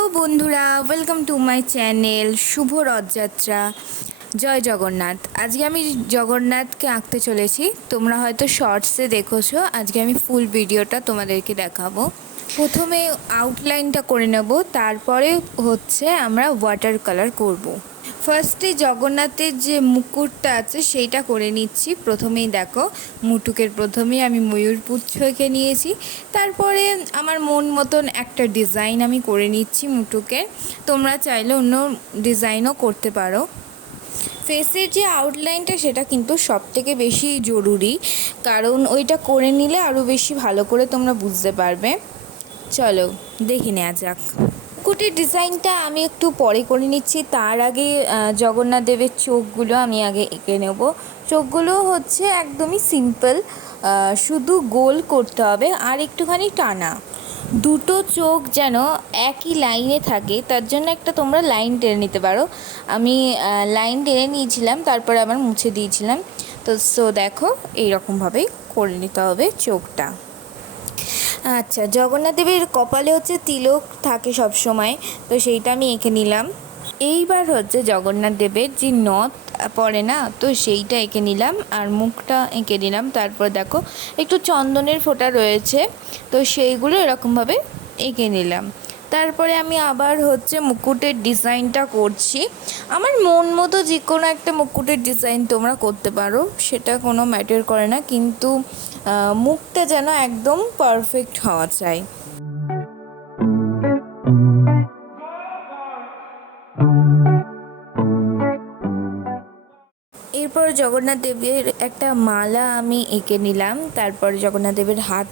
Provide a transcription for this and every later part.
তো বন্ধুরা, welcome to my channel শুভ রথযাত্রা। জয় জগন্নাথ। আজকে আমি জগন্নাথকে আঁকতে চলেছি। তোমরা হয়তো শর্টসে দেখেছো, আজকে আমি ফুল ভিডিওটা তোমাদেরকে দেখাবো। প্রথমে আউটলাইনটা করে নেব, তারপরে হচ্ছে আমরা ওয়াটার কালার করব। ফার্স্টে জগন্নাথের যে মুকুটটা আছে সেইটা করে নিচ্ছি। প্রথমেই দেখো, মুটুকের প্রথমেই আমি ময়ূরপুচ্ছ এঁকে নিয়েছি। তারপরে আমার মন মতন একটা ডিজাইন আমি করে নিচ্ছি মুটুকের। তোমরা চাইলে অন্য ডিজাইনও করতে পারো। ফেসের যে আউটলাইনটা সেটা কিন্তু সবথেকে বেশি জরুরি, কারণ ওইটা করে নিলে আরও বেশি ভালো করে তোমরা বুঝতে পারবে। চলো দেখে নেওয়া যাক। মুকুটের ডিজাইনটা আমি একটু পরে করে নিচ্ছি। তার আগে জগন্নাথ দেবের চোখগুলো আমি আগে এঁকে নেব। চোখগুলো হচ্ছে একদমই সিম্পল, শুধু গোল করতে হবে আর একটুখানি টানা। দুটো চোখ যেন একই লাইনে থাকে, তার জন্য একটা তোমরা লাইন টেনে নিতে পারো। আমি লাইন টেনে নিয়েছিলাম, তারপরে আবার মুছে দিয়েছিলাম। তো দেখো, এইরকমভাবেই করে নিতে হবে চোখটা। আচ্ছা, জগন্নাথ দেবের কপালে হচ্ছে তিলক থাকে সব সময়, তো সেইটা আমি এঁকে নিলাম। এইবার হচ্ছে জগন্নাথ দেবের যে নথ পড়ে না, তো সেইটা এঁকে নিলাম আর মুখটা এঁকে নিলাম। তারপর দেখো একটু চন্দনের ফোঁটা রয়েছে, তো সেইগুলো এরকমভাবে এঁকে নিলাম। তারপরে আমি আবার হচ্ছে মুকুটের ডিজাইনটা করছি। আমার মন মতো যে কোনো একটা মুকুটের ডিজাইন তোমরা করতে পারো, সেটা কোনো ম্যাটার করে না, কিন্তু মুখটা যেন একদম পারফেক্ট হওয়া চাই। এরপর জগন্নাথ দেবের একটা মালা আমি এঁকে নিলাম। তারপর জগন্নাথ দেবের হাত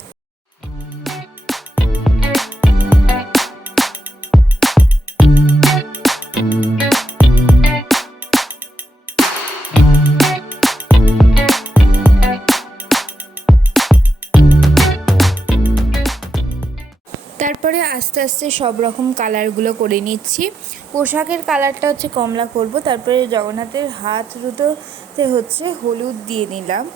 তারপরে আস্তে আস্তে সব রকম কালারগুলো করে নিচ্ছি। পোশাকের কালারটা হচ্ছে কমলা করব। তারপরে জগন্নাথের হাত দুটোতে হচ্ছে হলুদ দিয়ে নিলাম।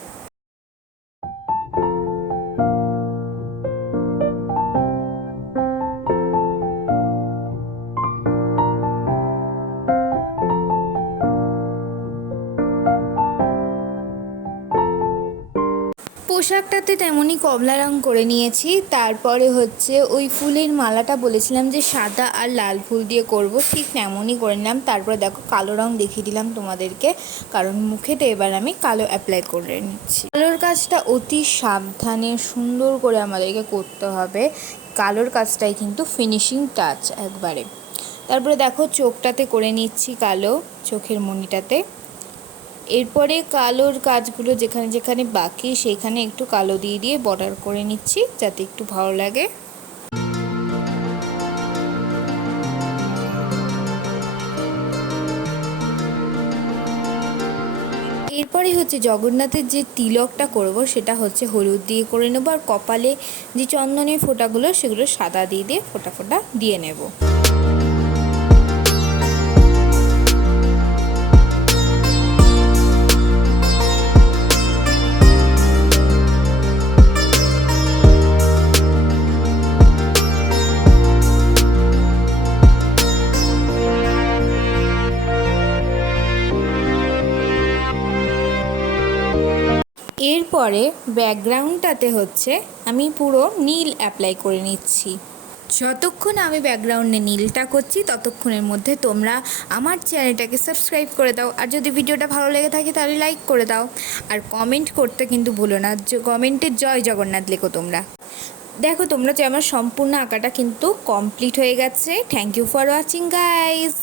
পোশাকটাতে তেমনই কমলা রং করে নিয়েছি। তারপরে হচ্ছে ওই ফুলের মালাটা বলেছিলাম যে সাদা আর লাল ফুল দিয়ে করব, ঠিক তেমনই করে নিলাম। তারপরে দেখো কালো রং দেখিয়ে দিলাম তোমাদেরকে, কারণ মুখেতে এবার আমি কালো অ্যাপ্লাই করে নিচ্ছি। কালোর কাজটা অতি সাবধানে সুন্দর করে আমাদেরকে করতে হবে। কালোর কাজটাই কিন্তু ফিনিশিং টাচ একবারে। তারপরে দেখো চোখটাতে করে নিচ্ছি কালো, চোখের মণিটাতে। এরপরে কালোর কাজগুলো যেখানে যেখানে বাকি সেইখানে একটু কালো দিয়ে দিয়ে বর্ডার করে নিচ্ছি, যাতে একটু ভালো লাগে। এরপরে হচ্ছে জগন্নাথের যে তিলকটা করব সেটা হচ্ছে হলুদ দিয়ে করে নেব, আর কপালে যে চন্দনের ফোঁটাগুলো সেগুলো সাদা দিয়ে দিয়ে ফোঁটা ফোঁটা দিয়ে নেব। এরপরে ব্যাকগ্রাউন্ডটাতে হচ্ছে আমি পুরো নীল অ্যাপ্লাই করে নিচ্ছি। যতক্ষণ আমি ব্যাকগ্রাউন্ডে নীলটা করছি ততক্ষণের মধ্যে তোমরা আমার চ্যানেলটাকে সাবস্ক্রাইব করে দাও, আর যদি ভিডিওটা ভালো লেগে থাকে তাহলে লাইক করে দাও, আর কমেন্ট করতে কিন্তু ভুলো না। কমেন্টে জয় জগন্নাথ লেখো তোমরা। দেখো তোমরা যে আমার সম্পূর্ণ আঁকাটা কিন্তু কমপ্লিট হয়ে গেছে। Thank you for watching guys.